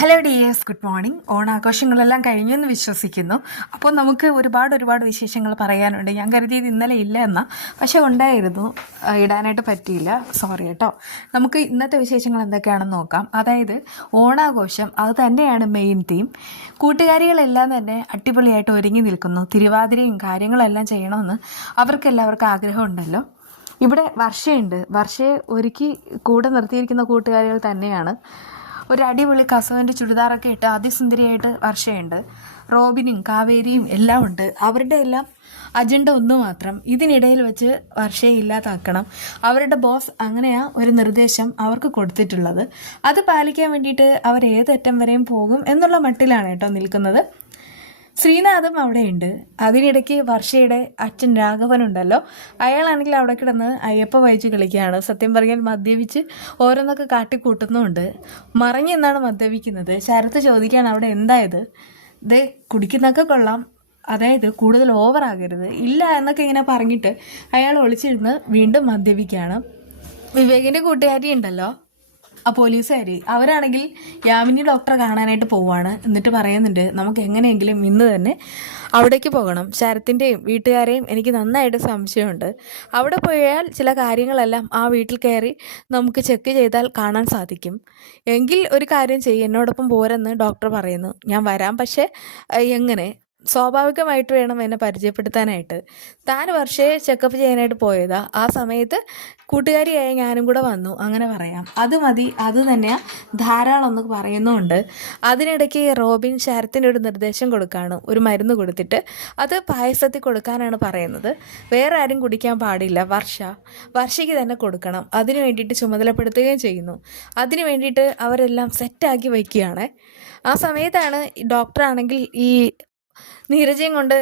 Hello dears, good morning. ഓണാഘോഷങ്ങളെല്ലാം കഴിഞ്ഞെന്ന് വിശ്വസിക്കുന്നു. അപ്പോൾ നമുക്ക് ഒരുപാട് വിശേഷങ്ങൾ പറയാനുണ്ട്. ഞാൻ കരുതിയത് ഇന്നലെ ഇല്ല എന്നാ, പക്ഷെ ഉണ്ടായിരുന്നു, ഇടാനായിട്ട് പറ്റിയില്ല, സോറി കേട്ടോ. നമുക്ക് ഇന്നത്തെ വിശേഷങ്ങൾ എന്തൊക്കെയാണെന്ന് നോക്കാം. അതായത് ഓണാഘോഷം, അത് തന്നെയാണ് മെയിൻ തീം. കൂട്ടുകാരികളെല്ലാം തന്നെ അടിപൊളിയായിട്ട് ഒരുങ്ങി നിൽക്കുന്നു. തിരുവാതിരയും കാര്യങ്ങളെല്ലാം ചെയ്യണമെന്ന് അവർക്കെല്ലാവർക്കും ആഗ്രഹമുണ്ടല്ലോ. ഇവിടെ വർഷയുണ്ട്. വർഷയെ ഒരുക്കി കൂടെ നിർത്തിയിരിക്കുന്ന കൂട്ടുകാരികൾ തന്നെയാണ്. ഒരു അടിപൊളി കസവിൻ്റെ ചുരിദാറൊക്കെ ഇട്ട് അതിസുന്ദരിയായിട്ട് വർഷയുണ്ട്. റോബിനും കാവേരിയും എല്ലാം ഉണ്ട്. അവരുടെ എല്ലാം അജണ്ട ഒന്ന് മാത്രം, ഇതിനിടയിൽ വെച്ച് വർഷയെ ഇല്ലാതാക്കണം. അവരുടെ ബോസ് അങ്ങനെയാ ഒരു നിർദ്ദേശം അവർക്ക് കൊടുത്തിട്ടുള്ളത്. അത് പാലിക്കാൻ വേണ്ടിയിട്ട് അവർ ഏതറ്റം വരെയും പോകും എന്നുള്ള മട്ടിലാണ് കേട്ടോ നിൽക്കുന്നത്. ശ്രീനാഥും അവിടെയുണ്ട്. അതിനിടയ്ക്ക് വർഷയുടെ അച്ഛൻ രാഘവനുണ്ടല്ലോ, അയാളാണെങ്കിൽ അവിടെ കിടന്ന് അയ്യപ്പ വായിച്ച് കളിക്കുകയാണ്. സത്യം പറഞ്ഞാൽ മദ്യപിച്ച് ഓരോന്നൊക്കെ കാട്ടിക്കൂട്ടുന്നുമുണ്ട്. മറിഞ്ഞെന്നാണ് മദ്യപിക്കുന്നത്. ശരത്ത് ചോദിക്കുകയാണ് അവിടെ എന്തായത്, ഇത് കുടിക്കുന്നൊക്കെ കൊള്ളാം, അതായത് കൂടുതൽ ഓവറാകരുത്, ഇല്ല എന്നൊക്കെ ഇങ്ങനെ പറഞ്ഞിട്ട് അയാൾ ഒളിച്ചിരുന്ന് വീണ്ടും മദ്യപിക്കുകയാണ്. വിവേകിൻ്റെ കൂട്ടുകാരി ഉണ്ടല്ലോ, ആ പോലീസുകാരി, അവരാണെങ്കിൽ യാമിനി ഡോക്ടറെ കാണാനായിട്ട് പോവാണ്. എന്നിട്ട് പറയുന്നുണ്ട് നമുക്ക് എങ്ങനെയെങ്കിലും ഇന്ന് തന്നെ അവിടേക്ക് പോകണം. ശരത്തിൻ്റെയും വീട്ടുകാരെയും എനിക്ക് നന്നായിട്ട് സംശയമുണ്ട്. അവിടെ പോയാൽ ചില കാര്യങ്ങളെല്ലാം ആ വീട്ടിൽ കയറി നമുക്ക് ചെക്ക് ചെയ്താൽ കാണാൻ സാധിക്കും. എങ്കിൽ ഒരു കാര്യം ചെയ്യും, എന്നോടൊപ്പം പോരെന്ന് ഡോക്ടർ പറയുന്നു. ഞാൻ വരാം, പക്ഷേ എങ്ങനെ? സ്വാഭാവികമായിട്ട് വേണം എന്നെ പരിചയപ്പെടുത്താനായിട്ട്. താൻ വർഷയെ ചെക്കപ്പ് ചെയ്യാനായിട്ട് പോയതാ. ആ സമയത്ത് കൂട്ടുകാരിയായ ഞാനും കൂടെ വന്നു, അങ്ങനെ പറയാം. അത് മതി, അത് തന്നെയാണ് ധാരാളം എന്ന് പറയുന്നുമുണ്ട്. അതിനിടയ്ക്ക് റോബിൻ ശരത്തിൻ്റെ ഒരു നിർദ്ദേശം കൊടുക്കുകയാണ്. ഒരു മരുന്ന് കൊടുത്തിട്ട് അത് പായസത്തിൽ കൊടുക്കാനാണ് പറയുന്നത്. വേറെ ആരും കുടിക്കാൻ പാടില്ല, വർഷയ്ക്ക് തന്നെ കൊടുക്കണം. അതിന് വേണ്ടിയിട്ട് ചുമതലപ്പെടുത്തുകയും ചെയ്യുന്നു. അതിന് വേണ്ടിയിട്ട് അവരെല്ലാം സെറ്റാക്കി വയ്ക്കുകയാണ്. ആ സമയത്താണ് ഡോക്ടറാണെങ്കിൽ ഈ നീരജയും കൊണ്ട്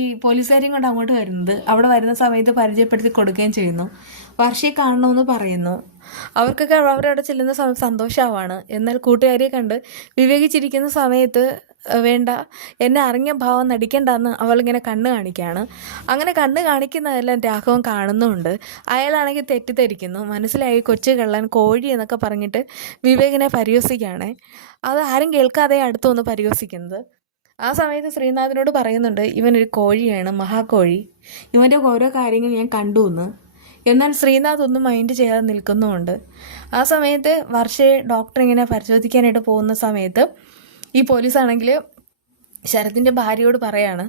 ഈ പോലീസുകാരെയും കൊണ്ട് അങ്ങോട്ട് വരുന്നത്. അവിടെ വരുന്ന സമയത്ത് പരിചയപ്പെടുത്തി കൊടുക്കുകയും ചെയ്യുന്നു. വർഷയെ കാണണമെന്ന് പറയുന്നു. അവർക്കൊക്കെ അവരവിടെ ചെല്ലുന്ന സമയത്ത് സന്തോഷമാവാണ്. എന്നാൽ കൂട്ടുകാരിയെ കണ്ട് വിവേകിച്ചിരിക്കുന്ന സമയത്ത് വേണ്ട, എന്നെ അറിഞ്ഞ ഭാവം നടിക്കണ്ടെന്ന് അവളിങ്ങനെ കണ്ണ് കാണിക്കുകയാണ്. അങ്ങനെ കണ്ണ് കാണിക്കുന്നതെല്ലാം രാഘവൻ കാണുന്നുമുണ്ട്. അയാളാണെങ്കിൽ തെറ്റിദ്ധരിക്കുന്നു. മനസ്സിലായി, കൊച്ചു കള്ളൻ, കോഴി എന്നൊക്കെ പറഞ്ഞിട്ട് വിവേകിനെ പരിഹസിക്കുകയാണ്. അത് ആരും കേൾക്കാതെ അടുത്തൊന്ന് പരിഹസിക്കുന്നത്. ആ സമയത്ത് ശ്രീനാഥിനോട് പറയുന്നുണ്ട് ഇവനൊരു കോഴിയാണ്, മഹാകോഴി, ഇവൻ്റെ ഓരോ കാര്യങ്ങൾ ഞാൻ കണ്ടു എന്ന്. എന്നാൽ ശ്രീനാഥ് ഒന്നും മൈൻഡ് ചെയ്യാതെ നിൽക്കുന്നുമുണ്ട്. ആ സമയത്ത് വർഷയെ ഡോക്ടർ ഇങ്ങനെ പരിശോധിക്കാനായിട്ട് പോകുന്ന സമയത്ത് ഈ പോലീസാണെങ്കിൽ ശരത്തിൻ്റെ ഭാര്യയോട് പറയാണ്,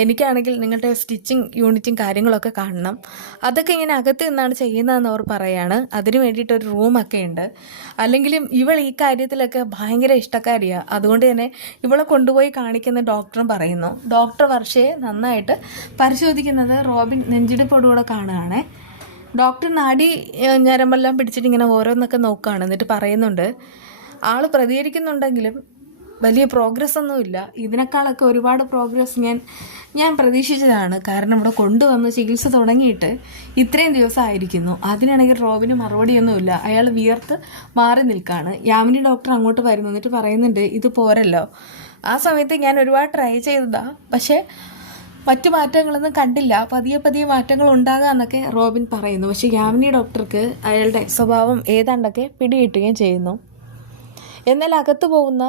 എനിക്കാണെങ്കിൽ നിങ്ങളുടെ സ്റ്റിച്ചിങ് യൂണിറ്റും കാര്യങ്ങളൊക്കെ കാണണം, അതൊക്കെ ഇങ്ങനെ അകത്ത് നിന്നാണ് ചെയ്യുന്നതെന്ന് അവർ പറയാണ്. അതിന് വേണ്ടിയിട്ടൊരു റൂമൊക്കെ ഉണ്ട്. അല്ലെങ്കിലും ഇവൾ ഈ കാര്യത്തിലൊക്കെ ഭയങ്കര ഇഷ്ടക്കാരിയാണ്. അതുകൊണ്ട് തന്നെ ഇവളെ കൊണ്ടുപോയി കാണിക്കുന്ന ഡോക്ടറും പറയുന്നു. ഡോക്ടർ വർഷയെ നന്നായിട്ട് പരിശോധിക്കുന്നത് റോബിൻ നെഞ്ചിടിപ്പോടുകൂടെ കാണുകയാണേ. ഡോക്ടർ നാടി ഞരമ്പെല്ലാം പിടിച്ചിട്ട് ഇങ്ങനെ ഓരോന്നൊക്കെ നോക്കുകയാണ്. എന്നിട്ട് പറയുന്നുണ്ട് ആൾ പ്രതികരിക്കുന്നുണ്ടെങ്കിലും വലിയ പ്രോഗ്രസ് ഒന്നുമില്ല, ഇതിനേക്കാളൊക്കെ ഒരുപാട് പ്രോഗ്രസ് ഞാൻ പ്രതീക്ഷിച്ചതാണ്. കാരണം ഇവിടെ കൊണ്ടുവന്ന് ചികിത്സ തുടങ്ങിയിട്ട് ഇത്രയും ദിവസമായിരിക്കുന്നു. അതിനാണെങ്കിൽ റോബിന് മറുപടിയൊന്നുമില്ല. അയാൾ വിയർത്ത് മാറി നിൽക്കുകയാണ്. യാമിനി ഡോക്ടർ അങ്ങോട്ട് വരുന്നു. എന്നിട്ട് പറയുന്നുണ്ട് ഇത് പോരല്ലോ. ആ സമയത്ത് ഞാൻ ഒരുപാട് ട്രൈ ചെയ്തതാണ്, പക്ഷേ മറ്റു മാറ്റങ്ങളൊന്നും കണ്ടില്ല, പതിയെ മാറ്റങ്ങൾ ഉണ്ടാകാമെന്നൊക്കെ റോബിൻ പറയുന്നു. പക്ഷേ യാമിനി ഡോക്ടർക്ക് അയാളുടെ സ്വഭാവം ഏതാണ്ടൊക്കെ പിടികിട്ടുകയും ചെയ്യുന്നു. എന്നാൽ അകത്ത് പോകുന്ന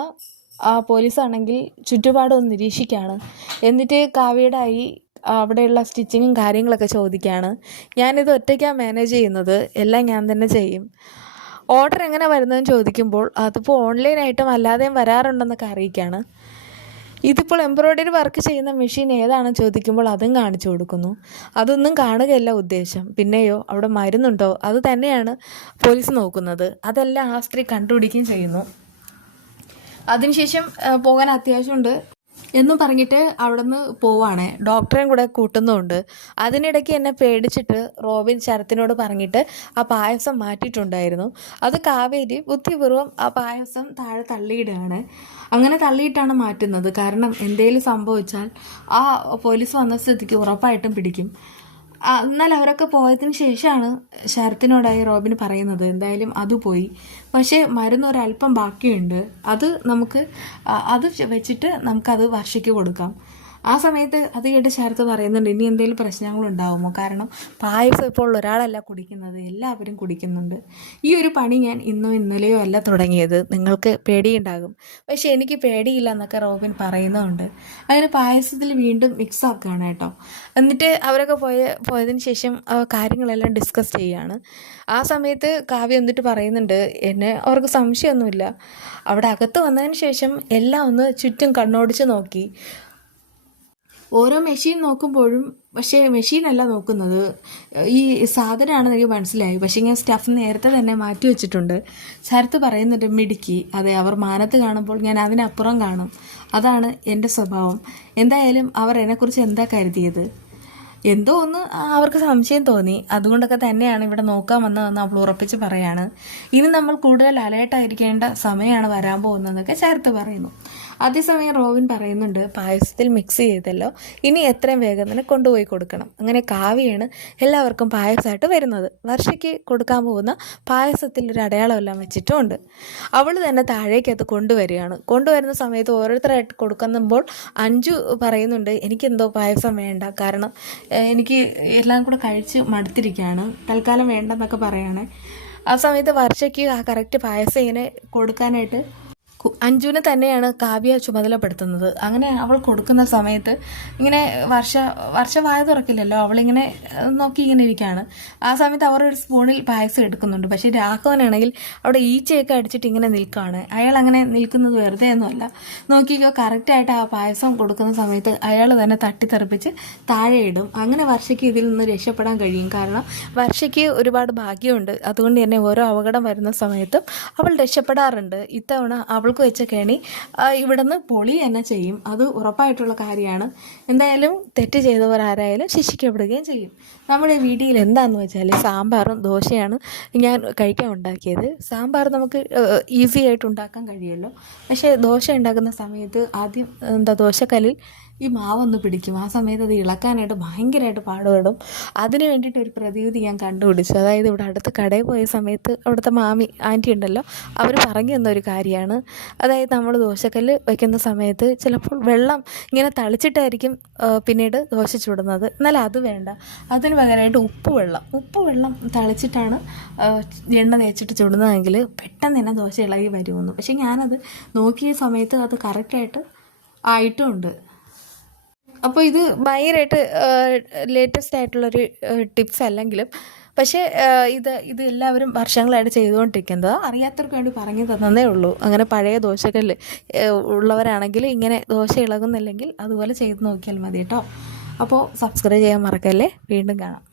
ആ പോലീസാണെങ്കിൽ ചുറ്റുപാടൊന്ന് നിരീക്ഷിക്കുകയാണ്. എന്നിട്ട് കാവ്യയുടെയായി അവിടെയുള്ള സ്റ്റിച്ചിങ്ങും കാര്യങ്ങളൊക്കെ ചോദിക്കുകയാണ്. ഞാനിത് ഒറ്റയ്ക്കാണ് മാനേജ് ചെയ്യുന്നത്, എല്ലാം ഞാൻ തന്നെ ചെയ്യും. ഓർഡർ എങ്ങനെ വരുന്നതെന്ന് ചോദിക്കുമ്പോൾ അതിപ്പോൾ ഓൺലൈനായിട്ടും അല്ലാതെയും വരാറുണ്ടെന്നൊക്കെ അറിയിക്കുകയാണ്. ഇതിപ്പോൾ എംബ്രോയ്ഡറി വർക്ക് ചെയ്യുന്ന മെഷീൻ ഏതാണെന്ന് ചോദിക്കുമ്പോൾ അതും കാണിച്ചു കൊടുക്കുന്നു. അതൊന്നും കാണുകയല്ല ഉദ്ദേശം. പിന്നെയോ അവിടെ മരുന്നുണ്ടോ, അത് തന്നെയാണ് പോലീസ് നോക്കുന്നത്. അതെല്ലാം ആ സ്ത്രീ കണ്ടുപിടിക്കുകയും ചെയ്യുന്നു. അതിനുശേഷം പോകാൻ അത്യാവശ്യമുണ്ട് എന്നും പറഞ്ഞിട്ട് അവിടെ നിന്ന് പോവാണ്. ഡോക്ടറെയും കൂടെ കൂട്ടുന്നുമുണ്ട്. അതിനിടയ്ക്ക് എന്നെ പേടിച്ചിട്ട് റോബിൻ ശരത്തിനോട് പറഞ്ഞിട്ട് ആ പായസം മാറ്റിയിട്ടുണ്ടായിരുന്നു. അത് കാവേരി ബുദ്ധിപൂർവ്വം ആ പായസം താഴെ തള്ളിയിടുകയാണ്. അങ്ങനെ തള്ളിയിട്ടാണ് മാറ്റുന്നത്. കാരണം എന്തെങ്കിലും സംഭവിച്ചാൽ ആ പോലീസ് വന്ന സ്ഥിതിക്ക് ഉറപ്പായിട്ടും പിടിക്കും. എന്നാൽ അവരൊക്കെ പോയതിന് ശേഷമാണ് ശരത്തിനോടായി റോബിന് പറയുന്നത് എന്തായാലും അത് പോയി, പക്ഷേ മരുന്ന് ഒരല്പം ബാക്കിയുണ്ട്, അത് വെച്ചിട്ട് നമുക്കത് വർഷയ്ക്ക് കൊടുക്കാം. ആ സമയത്ത് അത് കേട്ട് ശരത്ത് പറയുന്നുണ്ട്, ഇനി എന്തെങ്കിലും പ്രശ്നങ്ങളുണ്ടാവുമോ? കാരണം പായസം ഇപ്പോൾ ഒരാളല്ല കുടിക്കുന്നത്, എല്ലാവരും കുടിക്കുന്നുണ്ട്. ഈ ഒരു പണി ഞാൻ ഇന്നോ ഇന്നലെയോ അല്ല തുടങ്ങിയത്, നിങ്ങൾക്ക് പേടിയുണ്ടാകും, പക്ഷെ എനിക്ക് പേടിയില്ല എന്നൊക്കെ റോബിൻ പറയുന്നുണ്ട്. അങ്ങനെ പായസത്തിൽ വീണ്ടും മിക്സ് ആക്കുകയാണ് കേട്ടോ. എന്നിട്ട് അവരൊക്കെ പോയതിന് ശേഷം കാര്യങ്ങളെല്ലാം ഡിസ്കസ് ചെയ്യുകയാണ്. ആ സമയത്ത് കാവ്യ എന്നിട്ട് പറയുന്നുണ്ട്, എന്നെ അവർക്ക് സംശയമൊന്നുമില്ല. അവിടെ അകത്ത് വന്നതിന് ശേഷം എല്ലാം ഒന്ന് ചുറ്റും കണ്ണോടിച്ച് നോക്കി. ഓരോ മെഷീൻ നോക്കുമ്പോഴും പക്ഷേ മെഷീനല്ല നോക്കുന്നത്, ഈ സാധനമാണെന്ന് എനിക്ക് മനസ്സിലായി. പക്ഷേ ഞാൻ സ്റ്റഫ് നേരത്തെ തന്നെ മാറ്റി വെച്ചിട്ടുണ്ട്. ശരത്ത് പറയുന്നുണ്ട്, മിടുക്കി. അതെ, അവർ മാനത്ത് കാണുമ്പോൾ ഞാൻ അതിനപ്പുറം കാണും. അതാണ് എൻ്റെ സ്വഭാവം. എന്തായാലും അവർ എന്നെക്കുറിച്ച് എന്താ കരുതിയത്? എന്തോ ഒന്ന് അവർക്ക് സംശയം തോന്നി, അതുകൊണ്ടൊക്കെ തന്നെയാണ് ഇവിടെ നോക്കാൻ വന്നതെന്ന് അവൾ ഉറപ്പിച്ച് പറയാണ്. ഇനി നമ്മൾ കൂടുതൽ അലേർട്ടായിരിക്കേണ്ട സമയമാണ് വരാൻ പോകുന്നതെന്നൊക്കെ ശരത്ത് പറയുന്നു. അതേസമയം റോബിൻ പറയുന്നുണ്ട്, പായസത്തിൽ മിക്സ് ചെയ്തല്ലോ, ഇനി എത്രയും വേഗം തന്നെ കൊണ്ടുപോയി കൊടുക്കണം. അങ്ങനെ കാവ്യയാണ് എല്ലാവർക്കും പായസമായിട്ട് വരുന്നത്. വർഷയ്ക്ക് കൊടുക്കാൻ പോകുന്ന പായസത്തിൽ ഒരു അടയാളമെല്ലാം വെച്ചിട്ടുമുണ്ട്. അവൾ തന്നെ താഴേക്ക് അത് കൊണ്ടുവരുന്ന സമയത്ത് ഓരോരുത്തരായിട്ട് കൊടുക്കുമ്പോൾ അഞ്ജു പറയുന്നുണ്ട്, എനിക്കെന്തോ പായസം വേണ്ട, കാരണം എനിക്ക് എല്ലാം കൂടെ കഴിച്ച് മടുത്തിരിക്കുകയാണ്, തൽക്കാലം വേണ്ടെന്നൊക്കെ പറയാണ്. ആ സമയത്ത് വർഷയ്ക്ക് ആ കറക്റ്റ് പായസം ഇങ്ങനെ കൊടുക്കാനായിട്ട് അഞ്ജുവിനെ തന്നെയാണ് കാവ്യ ചുമതലപ്പെടുത്തുന്നത്. അങ്ങനെ അവൾ കൊടുക്കുന്ന സമയത്ത് ഇങ്ങനെ വർഷ വായ തുറക്കില്ലല്ലോ, അവളിങ്ങനെ നോക്കി ഇങ്ങനെ ഇരിക്കുകയാണ്. ആ സമയത്ത് അവർ ഒരു സ്പൂണിൽ പായസം എടുക്കുന്നുണ്ട്. പക്ഷേ രാഘവനാണെങ്കിൽ അവിടെ ഈച്ചയൊക്കെ അടിച്ചിട്ട് ഇങ്ങനെ നിൽക്കുകയാണ്. അയാൾ അങ്ങനെ നിൽക്കുന്നത് വെറുതെ ഒന്നുമല്ല. നോക്കിക്കോ, കറക്റ്റായിട്ട് ആ പായസം കൊടുക്കുന്ന സമയത്ത് അയാൾ തന്നെ തട്ടിത്തെറിപ്പിച്ച് താഴെ ഇടും. അങ്ങനെ വർഷയ്ക്ക് ഇതിൽ നിന്ന് രക്ഷപ്പെടാൻ കഴിയും. കാരണം വർഷയ്ക്ക് ഒരുപാട് ഭാഗ്യമുണ്ട്. അതുകൊണ്ട് തന്നെ ഓരോ അപകടം വരുന്ന സമയത്തും അവൾ രക്ഷപ്പെടാറുണ്ട്. ഇത്തവണ അവൾക്ക് വെച്ച കെണി ഇവിടുന്ന് പൊളി തന്നെ ചെയ്യും, അത് ഉറപ്പായിട്ടുള്ള കാര്യമാണ്. എന്തായാലും തെറ്റ് ചെയ്തവർ ആരായാലും ശിക്ഷിക്കപ്പെടുകയും ചെയ്യും. നമ്മുടെ വീട്ടിൽ എന്താണെന്ന് വെച്ചാൽ സാമ്പാറും ദോശയാണ് ഞാൻ കഴിക്കാൻ ഉണ്ടാക്കിയത്. സാമ്പാർ നമുക്ക് ഈസി ആയിട്ട് ഉണ്ടാക്കാൻ കഴിയുമല്ലോ. പക്ഷേ ദോശ ഉണ്ടാക്കുന്ന സമയത്ത് ആദ്യം ദോശക്കല്ലിൽ ഈ മാവൊന്ന് പിടിക്കും. ആ സമയത്ത് അത് ഇളക്കാനായിട്ട് ഭയങ്കരമായിട്ട് പാടുപെടും. അതിന് വേണ്ടിയിട്ട് ഒരു പ്രതിവിധി ഞാൻ കണ്ടുപിടിച്ചു. അതായത് ഇവിടെ അടുത്ത് കടയിൽ പോയ സമയത്ത് അവിടുത്തെ ആൻറ്റി ഉണ്ടല്ലോ, അവർ പറഞ്ഞു തന്നൊരു കാര്യമാണ്. അതായത് നമ്മൾ ദോശക്കല്ല് വയ്ക്കുന്ന സമയത്ത് ചിലപ്പോൾ വെള്ളം ഇങ്ങനെ തളിച്ചിട്ടായിരിക്കും പിന്നീട് ദോശ ചുടുന്നത്. എന്നാൽ അത് വേണ്ട, അതിന് പകരമായിട്ട് ഉപ്പ് വെള്ളം തളിച്ചിട്ടാണ് എണ്ണ തേച്ചിട്ട് ചുടുന്നതെങ്കിൽ പെട്ടെന്ന് തന്നെ ദോശ ഇളകി വരുമെന്ന്. പക്ഷേ ഞാനത് നോക്കിയ സമയത്ത് അത് കറക്റ്റായിട്ട് ആയിട്ടുമുണ്ട്. അപ്പോൾ ഇത് ഭയങ്കരമായിട്ട് ലേറ്റസ്റ്റ് ആയിട്ടുള്ളൊരു ടിപ്സ് അല്ലെങ്കിലും പക്ഷേ ഇത് എല്ലാവരും വർഷങ്ങളായിട്ട് ചെയ്തുകൊണ്ടിരിക്കുന്നത്, അറിയാത്തവർക്ക് വേണ്ടി പറഞ്ഞു തന്നതേ ഉള്ളൂ. അങ്ങനെ പഴയ ദോശക്കല്ല് ഉള്ളവരാണെങ്കിൽ ഇങ്ങനെ ദോശ ഇളകുന്നില്ലെങ്കിൽ അതുപോലെ ചെയ്ത് നോക്കിയാൽ മതി കേട്ടോ. അപ്പോൾ സബ്സ്ക്രൈബ് ചെയ്യാൻ മറക്കല്ലേ. വീണ്ടും കാണാം.